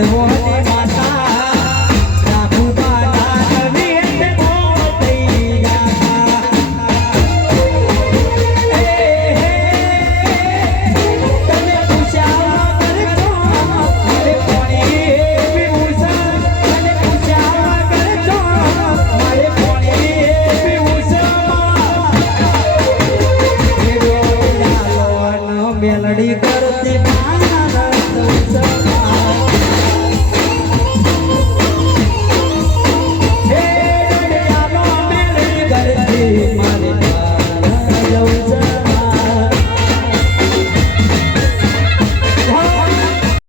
the one